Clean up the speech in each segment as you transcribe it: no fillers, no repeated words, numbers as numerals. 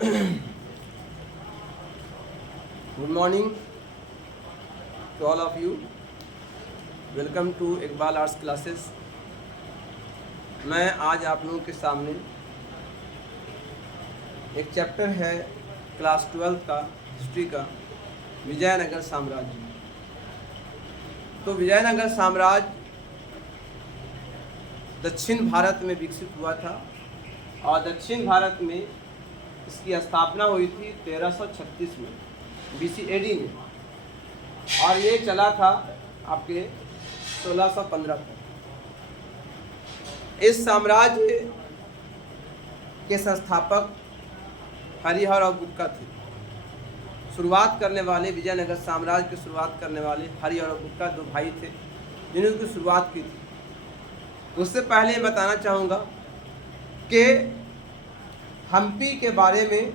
Good morning to all of you. Welcome to Iqbal arts classes. मैं आज आप लोगों के सामने एक चैप्टर है क्लास 12 का हिस्ट्री का, विजयनगर साम्राज्य। तो विजयनगर साम्राज्य दक्षिण भारत में विकसित हुआ था और दक्षिण भारत में इसकी स्थापना हुई थी 1336 में BC AD में, और ये चला था आपके 1615 तक। इस साम्राज्य के संस्थापक हरिहर और बुक्का थे। शुरुआत करने वाले विजयनगर साम्राज्य की शुरुआत करने वाले हरिहर और बुक्का दो भाई थे जिन्होंने उसकी शुरुआत की थी। उससे पहले बताना चाहूँगा कि हम्पी के बारे में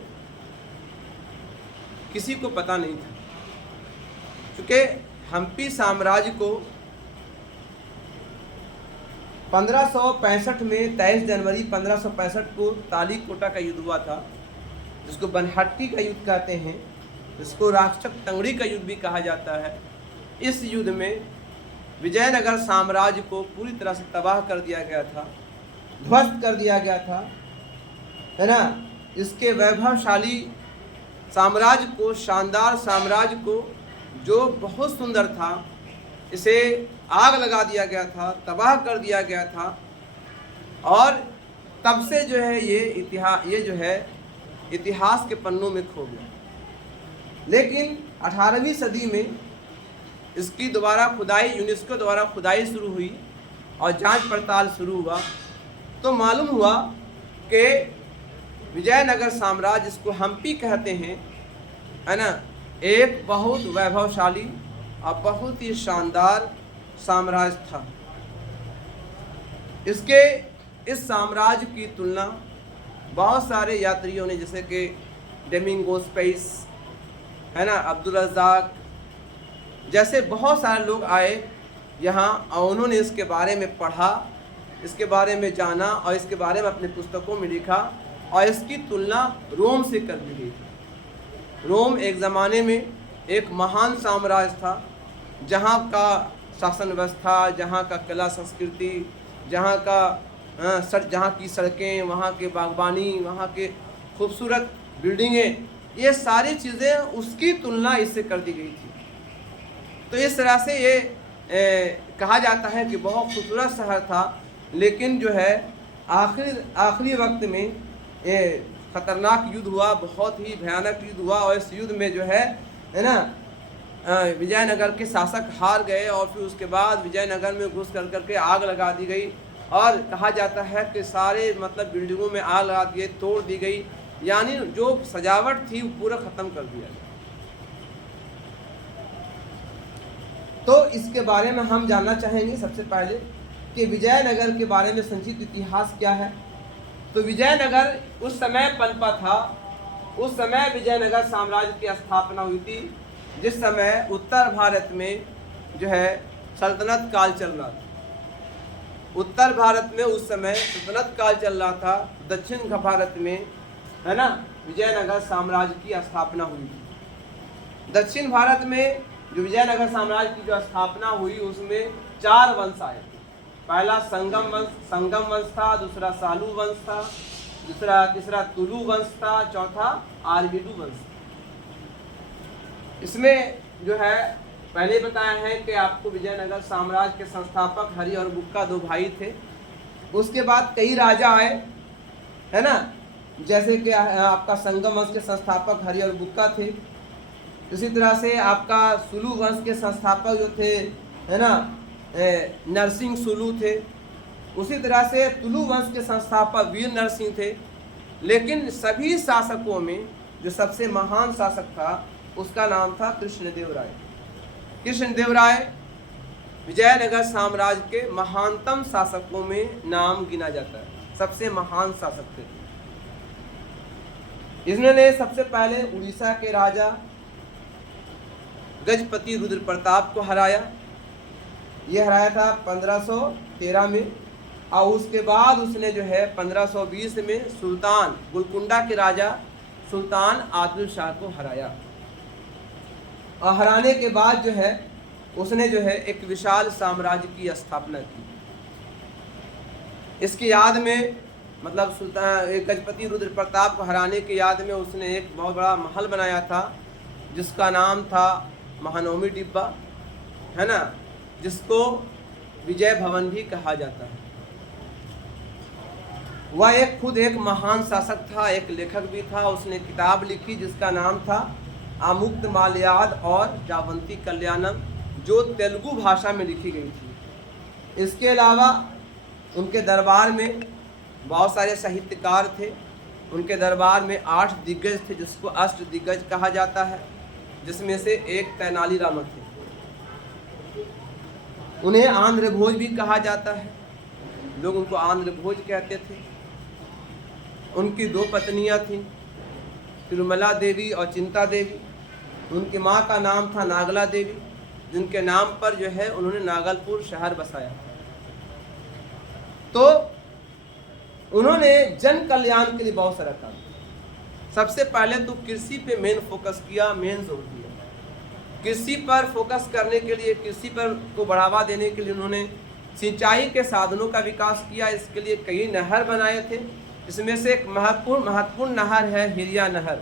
किसी को पता नहीं था, क्योंकि हम्पी साम्राज्य को 1565 में 23 जनवरी 1565 को तालीकोटा का युद्ध हुआ था, जिसको बनहट्टी का युद्ध कहते हैं, जिसको राक्षक तंगड़ी का युद्ध भी कहा जाता है। इस युद्ध में विजयनगर साम्राज्य को पूरी तरह से तबाह कर दिया गया था, ध्वस्त कर दिया गया था, है ना। इसके वैभवशाली साम्राज्य को, शानदार साम्राज्य को, जो बहुत सुंदर था, इसे आग लगा दिया गया था, तबाह कर दिया गया था। और तब से जो है ये इतिहास के पन्नों में खो गया। लेकिन 18वीं सदी में इसकी दोबारा खुदाई, यूनेस्को द्वारा खुदाई शुरू हुई और जांच पड़ताल शुरू हुआ, तो मालूम हुआ कि विजयनगर साम्राज्य, जिसको हम्पी कहते हैं, है ना, एक बहुत वैभवशाली और बहुत ही शानदार साम्राज्य था। इस साम्राज्य की तुलना बहुत सारे यात्रियों ने, जैसे कि डेमिंगो स्पेस, है ना, अब्दुल रज़ाक जैसे बहुत सारे लोग आए यहाँ और उन्होंने इसके बारे में पढ़ा, इसके बारे में जाना और इसके बारे में अपने पुस्तकों में लिखा, और इसकी तुलना रोम से कर दी गई थी। रोम एक ज़माने में एक महान साम्राज्य था, जहाँ का शासन व्यवस्था, जहाँ का कला संस्कृति, जहाँ की सड़कें, वहाँ के बागबानी, वहाँ के खूबसूरत बिल्डिंगें, ये सारी चीज़ें उसकी तुलना इससे कर दी गई थी। तो इस तरह से ये कहा जाता है कि बहुत खूबसूरत शहर था, लेकिन जो है आखिरी वक्त में ये खतरनाक युद्ध हुआ, बहुत ही भयानक युद्ध हुआ, और इस युद्ध में जो है ना, विजयनगर के शासक हार गए, और फिर उसके बाद विजयनगर में घुस करके आग लगा दी गई, और कहा जाता है कि सारे बिल्डिंगों में आग लगा दी गई, तोड़ दी गई, यानी जो सजावट थी वो पूरा ख़त्म कर दिया गया। तो इसके बारे में हम जानना चाहेंगे सबसे पहले कि विजयनगर के बारे में संक्षिप्त इतिहास क्या है। तो विजयनगर उस समय पनपा था, उस समय विजयनगर साम्राज्य की स्थापना हुई थी जिस समय उत्तर भारत में जो है सल्तनत काल चल रहा था। उत्तर भारत में उस समय सल्तनत काल चल रहा था, दक्षिण भारत में, है ना, विजयनगर साम्राज्य की स्थापना हुई थी। दक्षिण भारत में जो विजयनगर साम्राज्य की जो स्थापना हुई, उसमें 4 वंश आए थे। पहला संगम वंश था, दूसरा सालू वंश था, तीसरा तुलु वंश था, चौथा आर्यभीडु वंश। इसमें जो है पहले बताया है कि आपको विजयनगर साम्राज्य के संस्थापक हरि और बुक्का दो भाई थे। उसके बाद कई राजा आए, है ना, जैसे कि आपका संगम वंश के संस्थापक हरि और बुक्का थे। इसी तरह से आपका सुलू वंश के संस्थापक जो थे, है ना, नरसिंह सुलू थे। उसी तरह से तुलु वंश के संस्थापक वीर नरसिंह थे। लेकिन सभी शासकों में जो सबसे महान शासक था, उसका नाम था कृष्णदेवराय। कृष्णदेवराय विजयनगर साम्राज्य के महानतम शासकों में नाम गिना जाता है, सबसे महान शासक थे। इन्होंने सबसे पहले उड़ीसा के राजा गजपति रुद्र प्रताप को हराया। ये हराया था 1513 में, और उसके बाद उसने जो है 1520 में सुल्तान गोलकुंडा के राजा सुल्तान आदिल शाह को हराया। और हराने के बाद जो है उसने जो है एक विशाल साम्राज्य की स्थापना की। इसकी याद में मतलब सुल्तान गजपति रुद्र प्रताप को हराने की याद में उसने एक बहुत बड़ा महल बनाया था जिसका नाम था महानवमी डिब्बा, है ना, जिसको विजय भवन भी कहा जाता है। वह खुद एक महान शासक था, एक लेखक भी था। उसने किताब लिखी जिसका नाम था आमुक्त माल्याद और जावंती कल्याणम, जो तेलुगु भाषा में लिखी गई थी। इसके अलावा उनके दरबार में बहुत सारे साहित्यकार थे। उनके दरबार में 8 दिग्गज थे जिसको अष्ट दिग्गज कहा जाता है, जिसमें से एक तेनालीराम थे। उन्हें आंध्र भोज भी कहा जाता है, लोग उनको आंध्र भोज कहते थे। उनकी 2 पत्नियां थीं, तिरुमला देवी और चिंता देवी। उनकी माँ का नाम था नागला देवी, जिनके नाम पर जो है उन्होंने नागलपुर शहर बसाया। तो उन्होंने जन कल्याण के लिए बहुत सारा काम किया। सबसे पहले तो कृषि पे मेन फोकस किया, मेन जोर दिया। कृषि पर फोकस करने के लिए, कृषि पर को बढ़ावा देने के लिए उन्होंने सिंचाई के साधनों का विकास किया। इसके लिए कई नहर बनाए थे। इसमें से एक महत्वपूर्ण नहर है हिरिया नहर,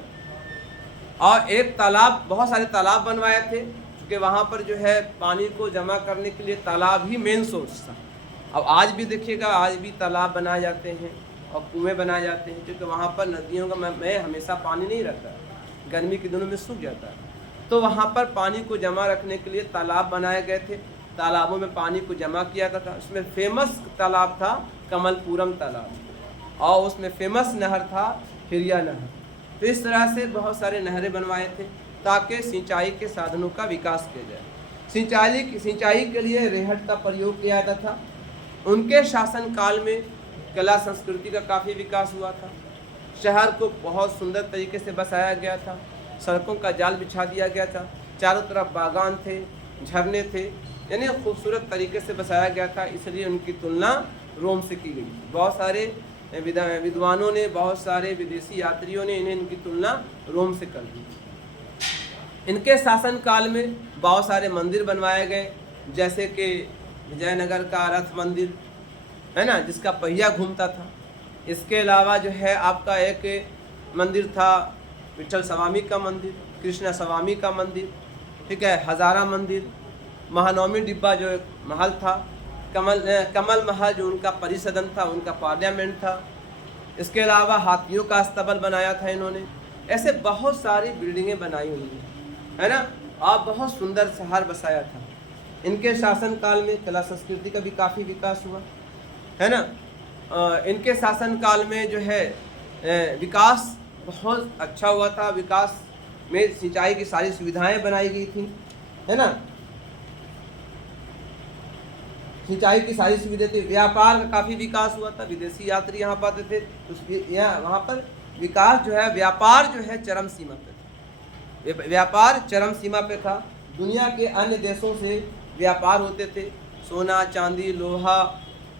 और एक तालाब, बहुत सारे तालाब बनवाए थे क्योंकि वहाँ पर जो है पानी को जमा करने के लिए तालाब ही मेन सोर्स था। अब आज भी देखिएगा, आज भी तालाब बनाए जाते हैं और कुएं बनाए जाते हैं, क्योंकि वहाँ पर नदियों का में हमेशा पानी नहीं रहता, गर्मी के दिनों में सूख जाता है। तो वहाँ पर पानी को जमा रखने के लिए तालाब बनाए गए थे। तालाबों में पानी को जमा किया जाता था। उसमें फेमस तालाब था कमलपुरम तालाब, और उसमें फेमस नहर था हिरिया नहर। तो इस तरह से बहुत सारे नहरें बनवाए थे ताकि सिंचाई के साधनों का विकास किया जाए। सिंचाई के लिए रेहट का प्रयोग किया जाता था। उनके शासनकाल में कला संस्कृति का काफ़ी विकास हुआ था। शहर को बहुत सुंदर तरीके से बसाया गया था। सड़कों का जाल बिछा दिया गया था। चारों तरफ बागान थे, झरने थे, यानी खूबसूरत तरीके से बसाया गया था। इसलिए उनकी तुलना रोम से की गई। बहुत सारे विद्वानों ने, बहुत सारे विदेशी यात्रियों ने इनकी तुलना रोम से कर दी। इनके शासनकाल में बहुत सारे मंदिर बनवाए गए, जैसे कि विजयनगर का रथ मंदिर, है ना, जिसका पहिया घूमता था। इसके अलावा जो है आपका एक मंदिर था विठल स्वामी का मंदिर, कृष्ण स्वामी का मंदिर, ठीक है, हजारा मंदिर, महानवमी डिब्बा जो एक महल था, कमल महल जो उनका परिसदन था, उनका पार्लियामेंट था। इसके अलावा हाथियों का अस्तबल बनाया था इन्होंने। ऐसे बहुत सारी बिल्डिंगें बनाई हुई है ना, और बहुत सुंदर शहर बसाया था। इनके शासनकाल में कला संस्कृति का भी काफ़ी विकास हुआ, है ना। इनके शासनकाल में जो है विकास बहुत अच्छा हुआ था। विकास में सिंचाई की सारी सुविधाएं बनाई गई थी, है ना, सिंचाई की सारी सुविधाएं थी। व्यापार का काफ़ी विकास हुआ था। विदेशी यात्री यहाँ पर आते थे, तो यहाँ वहाँ पर विकास जो है, व्यापार जो है चरम सीमा पे था। व्यापार चरम सीमा पे था। दुनिया के अन्य देशों से व्यापार होते थे। सोना, चांदी, लोहा,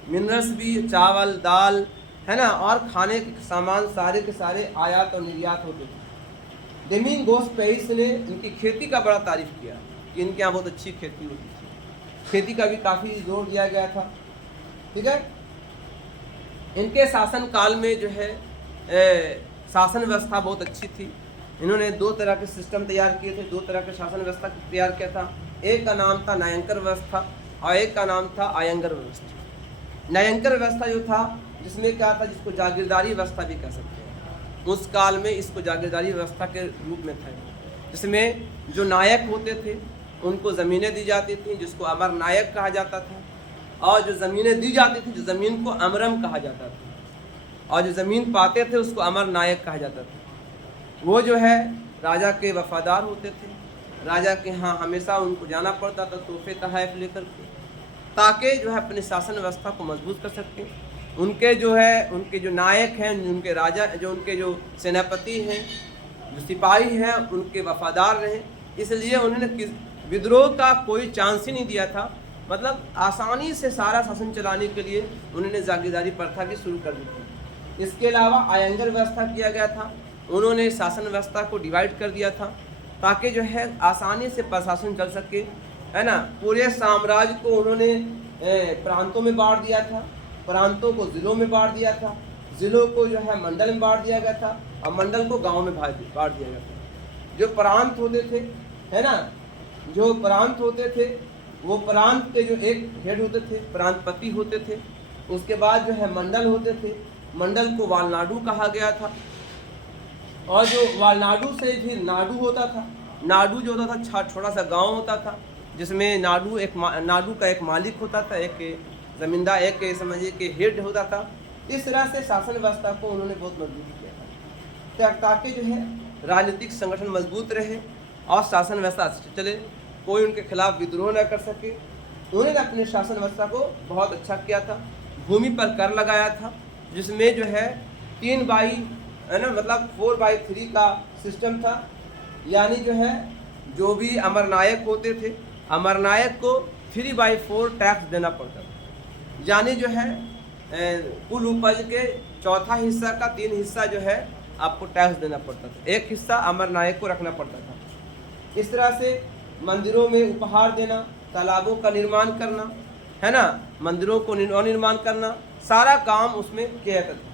मिनरल्स भी, चावल, दाल, है ना, और खाने के सामान सारे के सारे आयात और निर्यात होते थे। डेमिंगोस पेरिस ने इनकी खेती का बड़ा तारीफ किया कि इनके यहाँ बहुत अच्छी खेती होती थी। खेती का भी काफ़ी जोर दिया गया था, ठीक है। इनके शासनकाल में जो है शासन व्यवस्था बहुत अच्छी थी। इन्होंने 2 तरह के सिस्टम तैयार किए थे, 2 तरह के शासन व्यवस्था तैयार किया था। एक का नाम था न्यायंकर व्यवस्था और एक का नाम था आयंगर व्यवस्था। न्यायंकर व्यवस्था जो था, जिसमें क्या था, जिसको जागीरदारी व्यवस्था भी कह सकते हैं। उस काल में इसको जागीरदारी व्यवस्था के रूप में था, जिसमें जो नायक होते थे उनको ज़मीनें दी जाती थी, जिसको अमर नायक कहा जाता था, और जो ज़मीनें दी जाती थी, जो ज़मीन को अमरम कहा जाता था, और जो ज़मीन पाते थे उसको अमर नायक कहा जाता था। वो जो है राजा के वफादार होते थे। राजा के यहाँ हमेशा उनको जाना पड़ता था तोहफे तहफ़ लेकर के, ताकि जो है अपने शासन व्यवस्था को मजबूत कर सकें। उनके जो है, उनके जो नायक हैं, उनके राजा, जो उनके जो सेनापति हैं, जो सिपाही हैं, उनके वफादार रहें। इसलिए उन्होंने विद्रोह का कोई चांस ही नहीं दिया था। मतलब आसानी से सारा शासन चलाने के लिए उन्होंने जागीरदारी प्रथा भी शुरू कर दी थी। इसके अलावा आयंगर व्यवस्था किया गया था। उन्होंने शासन व्यवस्था को डिवाइड कर दिया था ताकि जो है आसानी से प्रशासन चल सके, है ना। पूरे साम्राज्य को उन्होंने प्रांतों में बांट दिया था, प्रांतों को ज़िलों में बांट दिया था, ज़िलों को जो है मंडल में बांट दिया गया था और मंडल को गाँव में बांट दिया गया था। जो प्रांत होते थे, है ना, जो प्रांत होते थे वो प्रांत के जो एक हेड होते थे प्रांतपति होते थे। उसके बाद जो है मंडल होते थे, मंडल को वालनाडु कहा गया था। और जो वालनाडु से फिर नाडु होता था, नाडु जो होता था छोटा सा गांव होता था जिसमें नाडु का एक मालिक होता था, एक ज़मींदार, एक समझिए कि हेड होता था। इस तरह से शासन व्यवस्था को उन्होंने बहुत मजबूत किया था ताकि जो है राजनीतिक संगठन मजबूत रहे और शासन व्यवस्था अच्छे चले, कोई उनके खिलाफ विद्रोह न कर सके। उन्होंने अपने शासन व्यवस्था को बहुत अच्छा किया था। भूमि पर कर लगाया था जिसमें जो है 3 बाई, है ना, मतलब 4/3 का सिस्टम था। यानी जो है जो भी अमरनायक होते थे, अमरनायक को 3/4 टैक्स देना पड़ता था। यानी जो है कुल उपज के चौथा हिस्सा का 3 हिस्सा जो है आपको टैक्स देना पड़ता था, 1 हिस्सा अमरनायक को रखना पड़ता था। इस तरह से मंदिरों में उपहार देना, तालाबों का निर्माण करना, है ना, मंदिरों को निर्माण करना, सारा काम उसमें किया जाता था।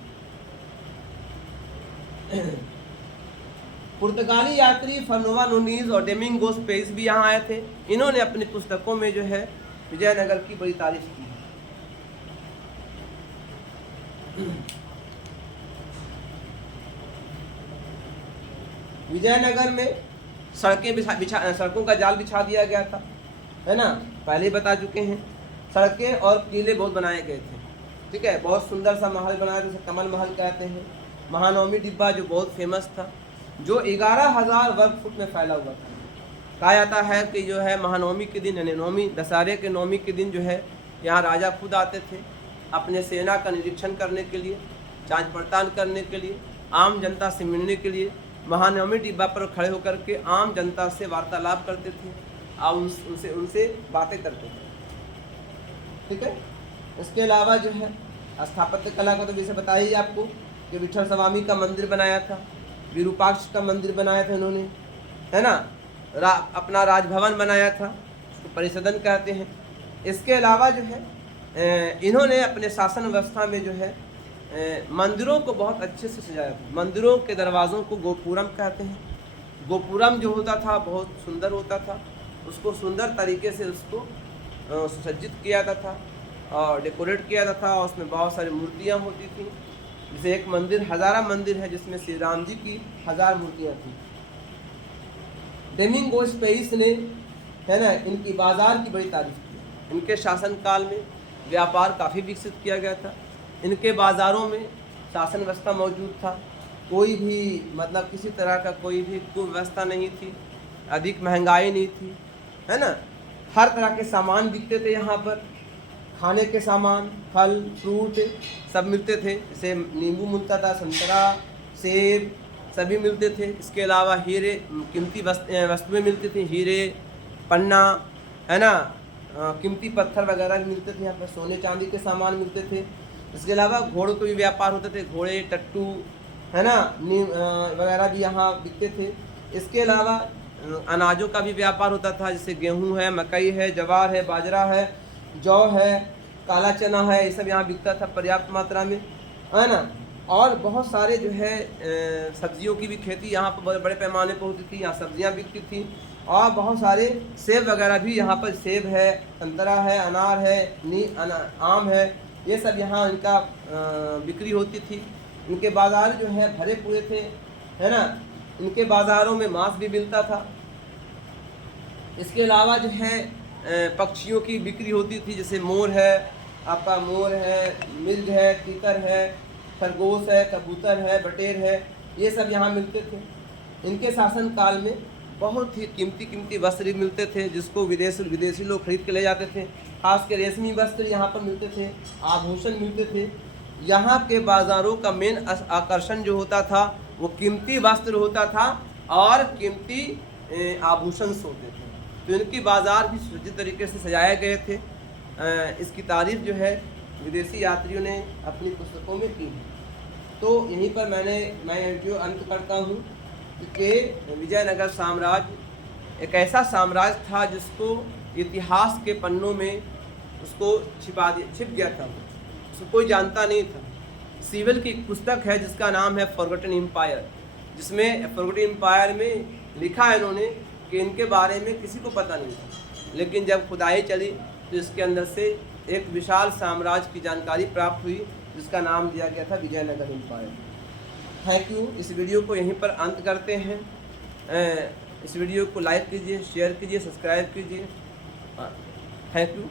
पुर्तगाली यात्री फर्नोवा नूनीज और डोमिंगोस पेस भी यहाँ आए थे। इन्होंने अपनी पुस्तकों में जो है विजयनगर की बड़ी तारीफ की। विजयनगर में सड़कों का जाल बिछा दिया गया था, है ना, पहले ही बता चुके हैं। सड़कें और किले बहुत बनाए गए थे, ठीक है। बहुत सुंदर सा महल बनाया था, उसे कमल महल कहते हैं। महानवमी डिब्बा जो बहुत फेमस था, जो 11,000 वर्ग फुट में फैला हुआ था। कहा जाता है कि जो है महानवमी के दिन, यानी नवमी, दशहरे के नवमी के दिन जो है यहाँ राजा खुद आते थे अपने सेना का निरीक्षण करने के लिए, जांच पड़ताल करने के लिए, आम जनता से मिलने के लिए महानवमी डिब्बा पर खड़े होकर के आम जनता से वार्तालाप करते थे और उनसे बातें करते थे, ठीक है। इसके अलावा जो है स्थापत्य कला का तो जैसे बताया ही आपको कि विठल स्वामी का मंदिर बनाया था, विरूपाक्ष का मंदिर बनाया था इन्होंने, है ना, अपना राजभवन बनाया था, उसको परिसदन कहते हैं। इसके अलावा जो है इन्होंने अपने शासन व्यवस्था में जो है मंदिरों को बहुत अच्छे से सजाया था। मंदिरों के दरवाज़ों को गोपुरम कहते हैं। गोपुरम जो होता था बहुत सुंदर होता था, उसको सुंदर तरीके से उसको सुसज्जित किया जाता था और डेकोरेट किया जाता था, और उसमें बहुत सारी मूर्तियाँ होती थी। जैसे एक मंदिर, हज़ारा मंदिर है जिसमें श्री राम जी की 1000 मूर्तियाँ थी। डोमिंगोस पेस ने, है ना, इनकी बाज़ार की बड़ी तारीफ की। इनके शासनकाल में व्यापार काफ़ी विकसित किया गया था। इनके बाज़ारों में शासन व्यवस्था मौजूद था, कोई भी मतलब किसी तरह का कोई भी कुव्यवस्था नहीं थी, अधिक महंगाई नहीं थी, है ना। हर तरह के सामान बिकते थे यहाँ पर, खाने के सामान, फल फ्रूट सब मिलते थे। जैसे नींबू मिलता था, संतरा, सेब सभी मिलते थे। इसके अलावा हीरे, कीमती वस्तुएं मिलती थी, हीरे, पन्ना, है ना, कीमती पत्थर वगैरह भी मिलते थे यहाँ पर, सोने चांदी के सामान मिलते थे। इसके अलावा घोड़ों के भी व्यापार होते थे, घोड़े, टट्टू, है ना, वगैरह भी यहाँ बिकते थे। इसके अलावा अनाजों का भी व्यापार होता था, जैसे गेहूँ है, मकई है, जवार है, बाजरा है, जौ है, काला चना है, ये सब यहाँ बिकता था पर्याप्त मात्रा में, है ना। और बहुत सारे जो है सब्जियों की भी खेती यहाँ पर बड़े पैमाने पर होती थी, यहाँ सब्जियाँ बिकती थी। और बहुत सारे सेब वगैरह भी यहाँ पर, सेब है, संतरा है, अनार है, आम है, ये सब यहाँ इनका बिक्री होती थी। इनके बाज़ार जो है भरे पूरे थे, है ना। इनके बाज़ारों में मांस भी मिलता था। इसके अलावा जो है पक्षियों की बिक्री होती थी, जैसे मोर है, आपका मोर है, मिर्ग है, तीतर है, खरगोश है, कबूतर है, बटेर है, ये सब यहाँ मिलते थे। इनके शासनकाल में बहुत ही कीमती वस्त्र मिलते थे, जिसको विदेशी लोग खरीद के ले जाते थे। खास के रेशमी वस्त्र यहाँ पर मिलते थे, आभूषण मिलते थे। यहाँ के बाज़ारों का मेन आकर्षण जो होता था वो कीमती वस्त्र होता था और कीमती आभूषण होते थे। तो इनकी बाज़ार भी सुसज्जित तरीके से सजाए गए थे। इसकी तारीफ जो है विदेशी यात्रियों ने अपनी पुस्तकों में की है। तो यहीं पर मैं वीडियो अंत करता हूँ कि विजयनगर साम्राज्य एक ऐसा साम्राज्य था जिसको इतिहास के पन्नों में उसको छिप गया था, उसको कोई जानता नहीं था। सीवल की एक पुस्तक है जिसका नाम है फॉरगॉटन एम्पायर, जिसमें फॉरगॉटन एम्पायर में लिखा है इन्होंने कि इनके बारे में किसी को पता नहीं था, लेकिन जब खुदाई चली तो इसके अंदर से एक विशाल साम्राज्य की जानकारी प्राप्त हुई जिसका नाम दिया गया था विजयनगर एम्पायर। Thank you. इस वीडियो को यहीं पर अंत करते हैं। इस वीडियो को लाइक कीजिए, शेयर कीजिए, सब्सक्राइब कीजिए। Thank you.